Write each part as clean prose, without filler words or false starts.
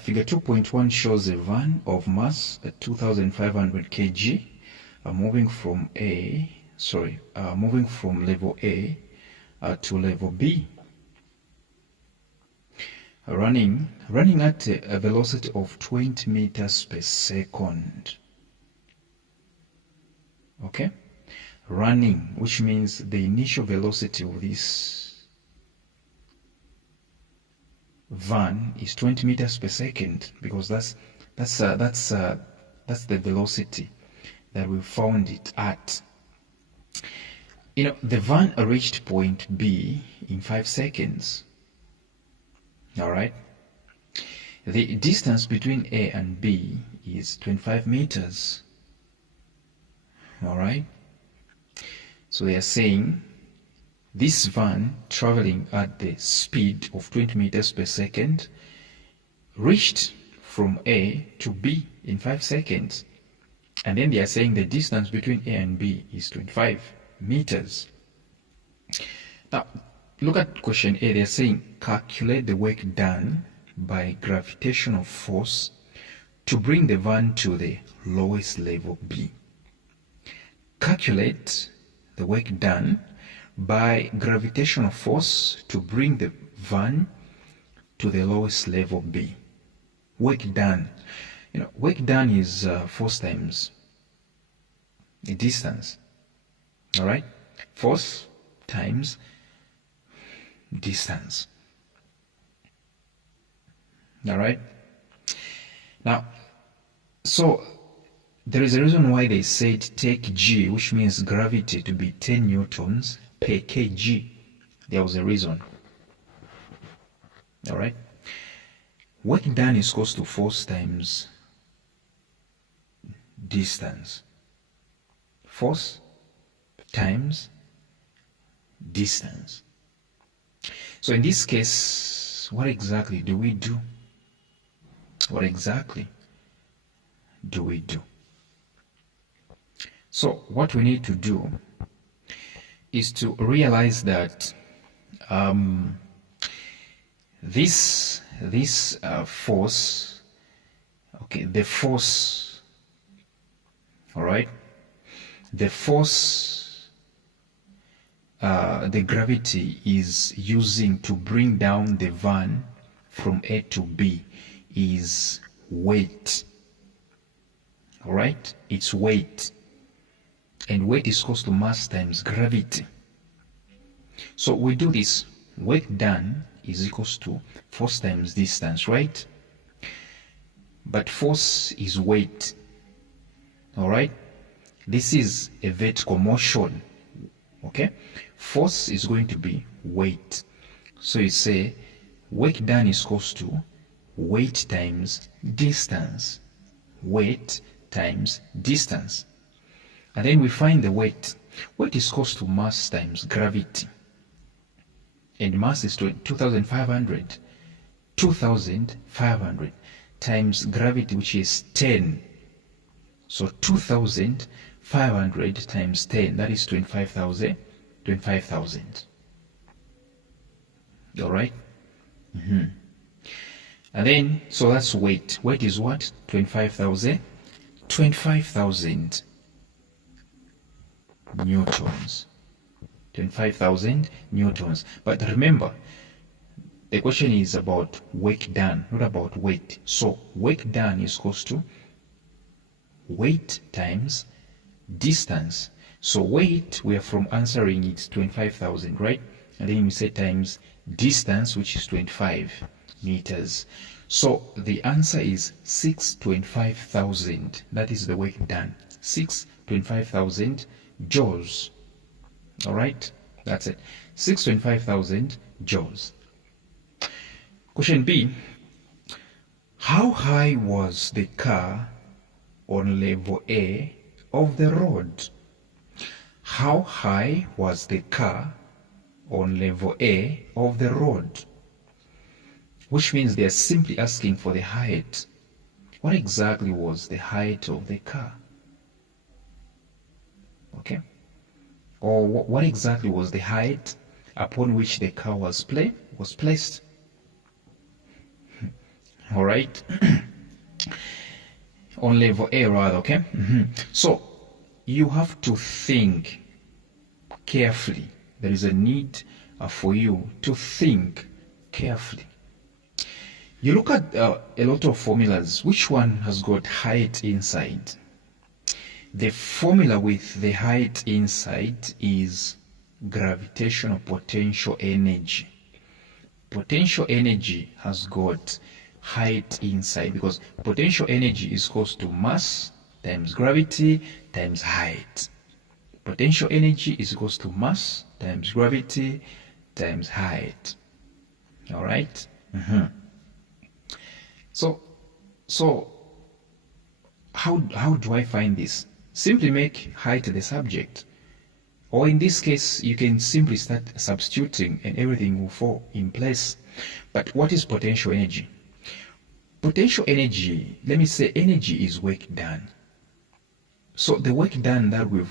Figure 2.1 shows a van of mass 2,500 kg moving from level A to level B, running at a velocity of 20 meters per second. Okay, running, which means the initial velocity of this van is 20 meters per second, because that's the velocity that we found it at. You know, the van reached point B in 5 seconds. All right. The distance between A and B is 25 meters. All right. So they are saying this van traveling at the speed of 20 meters per second reached from A to B in 5 seconds. And then they are saying the distance between A and B is 25 meters. Now, look at question A. They're saying calculate the work done by gravitational force to bring the van to the lowest level B. Calculate the work done by gravitational force to bring the van to the lowest level B. Work done. You know, work done is force times the distance. All right? Force times distance. All right? Now, so there is a reason why they said take G, which means gravity, to be 10 newtons per kg. There was a reason. All right? Work done is equal to force times distance. Force times distance. So in this case, what exactly do we do? What exactly do we do? So what we need to do is to realize that this force, okay, the force, all right, the force the gravity is using to bring down the van from A to B is weight. All right, it's weight, and weight is equal to mass times gravity. So we do this. Work done is equals to force times distance, right? But force is weight. All right, this is a vertical motion. Okay, force is going to be weight. So you say work done is equals to weight times distance. Weight times distance. And then we find the weight. Weight is equals to mass times gravity. And mass is 2,500. 2,500 times gravity, which is 10. So 2,500 times 10, that is 25,000. 25,000. All right? And then, so that's weight. Weight is what? 25,000. 25,000 newtons. 25,000 newtons. But remember, the question is about work done, not about weight. So work done is equal to weight times distance. So weight, we are from answering it's 25,000, right? And then we say times distance, which is 25 meters. So the answer is 625,000. That is the work done. 625,000 joules. All right, that's it. 625,000 joules. Question B. How high was the car on level A of the road? How high was the car on level A of the road? Which means they are simply asking for the height. What exactly was the height of the car? Okay. Or what exactly was the height upon which the car was placed? All right. On level A rather, okay? So you have to think carefully. There is a need for you to think carefully. You look at a lot of formulas. Which one has got height inside? The formula with the height inside is gravitational potential energy. Potential energy has got height inside because potential energy is equal to mass times gravity times height. Potential energy is equal to mass times gravity times height. All right. So how do I find this? Simply make height the subject, or in this case you can simply start substituting and everything will fall in place. But what is potential energy? Potential energy, let me say, energy is work done. So the work done that we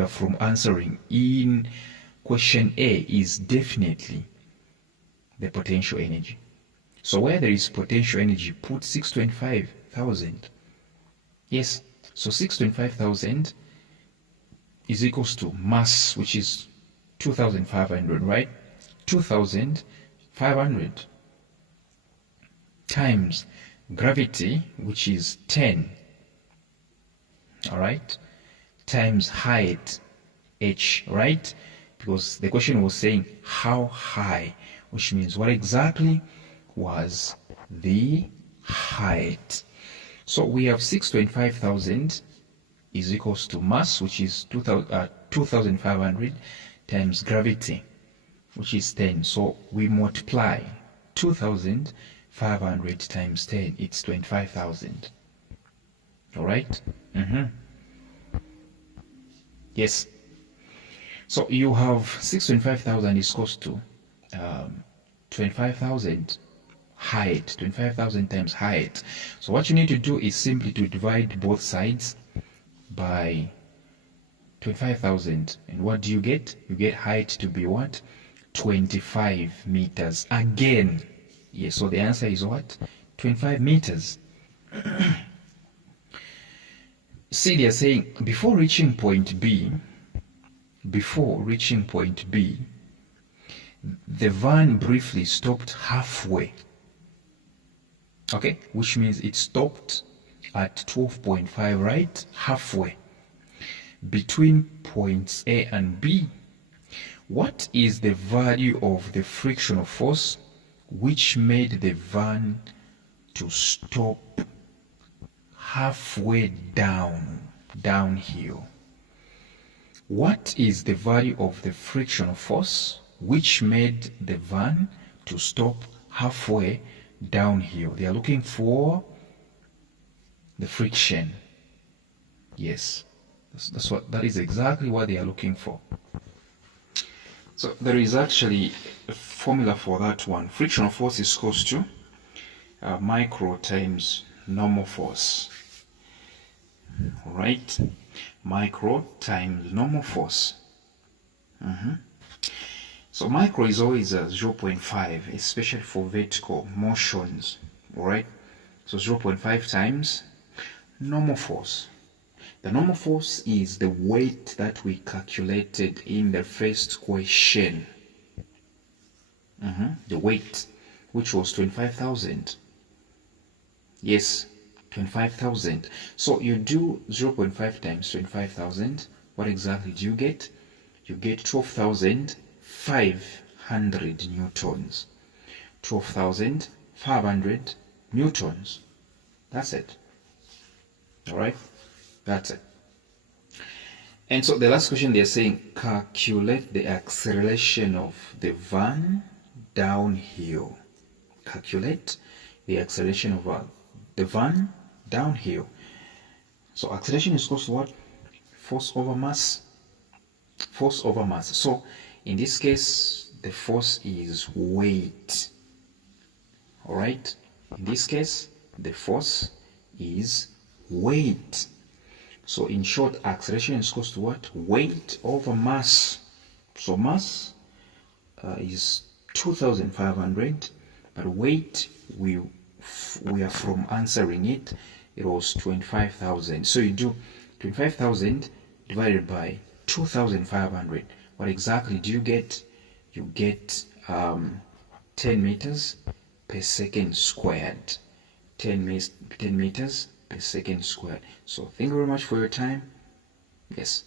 are from answering in question A is definitely the potential energy. So where there is potential energy, put 625,000. Yes, so 625,000 is equals to mass, which is 2,500, right? 2,500 times gravity, which is 10, all right, times height, h, right? Because the question was saying how high, which means what exactly was the height. So we have 625,000 is equals to mass, which is 2,500 times gravity, which is 10. So we multiply 2,500 times 10, it's 25,000. All right. Yes. So you have 625,000 is equals to 25,000 height, 25,000 times height. So what you need to do is simply to divide both sides by 25,000, and what do you get? You get height to be what? 25 meters again. Yes, so the answer is what? 25 meters. See, they are saying before reaching point B, the van briefly stopped halfway. Okay, which means it stopped at 12.5, right? Halfway between points A and B. What is the value of the frictional force which made the van to stop halfway downhill? What is the value of the frictional force which made the van to stop halfway downhill? They are looking for the friction. Yes, that is exactly what they are looking for. So there is actually a formula for that one. Frictional force is equal to micro times normal force. All right, micro times normal force. So micro is always a 0.5, especially for vertical motions. All right, so 0.5 times normal force. The normal force is the weight that we calculated in the first question. The weight, which was 25,000. Yes, 25,000. So you do 0.5 times 25,000. What exactly do you get? You get 12,500 newtons. 12,500 newtons. That's it. All right, that's it. And so the last question, they're saying calculate the acceleration of the van downhill. Calculate the acceleration of the van downhill. So acceleration is equal to what? Force over mass. Force over mass. So in this case, the force is weight. All right, in this case, the force is weight. So in short, acceleration is equal to what? Weight over mass. So mass is 2,500, but weight will we are from answering it, it was 25,000. So you do 25,000 divided by 2,500. What exactly do you get? You get 10 meters per second squared. 10 meters per second squared. So thank you very much for your time. Yes.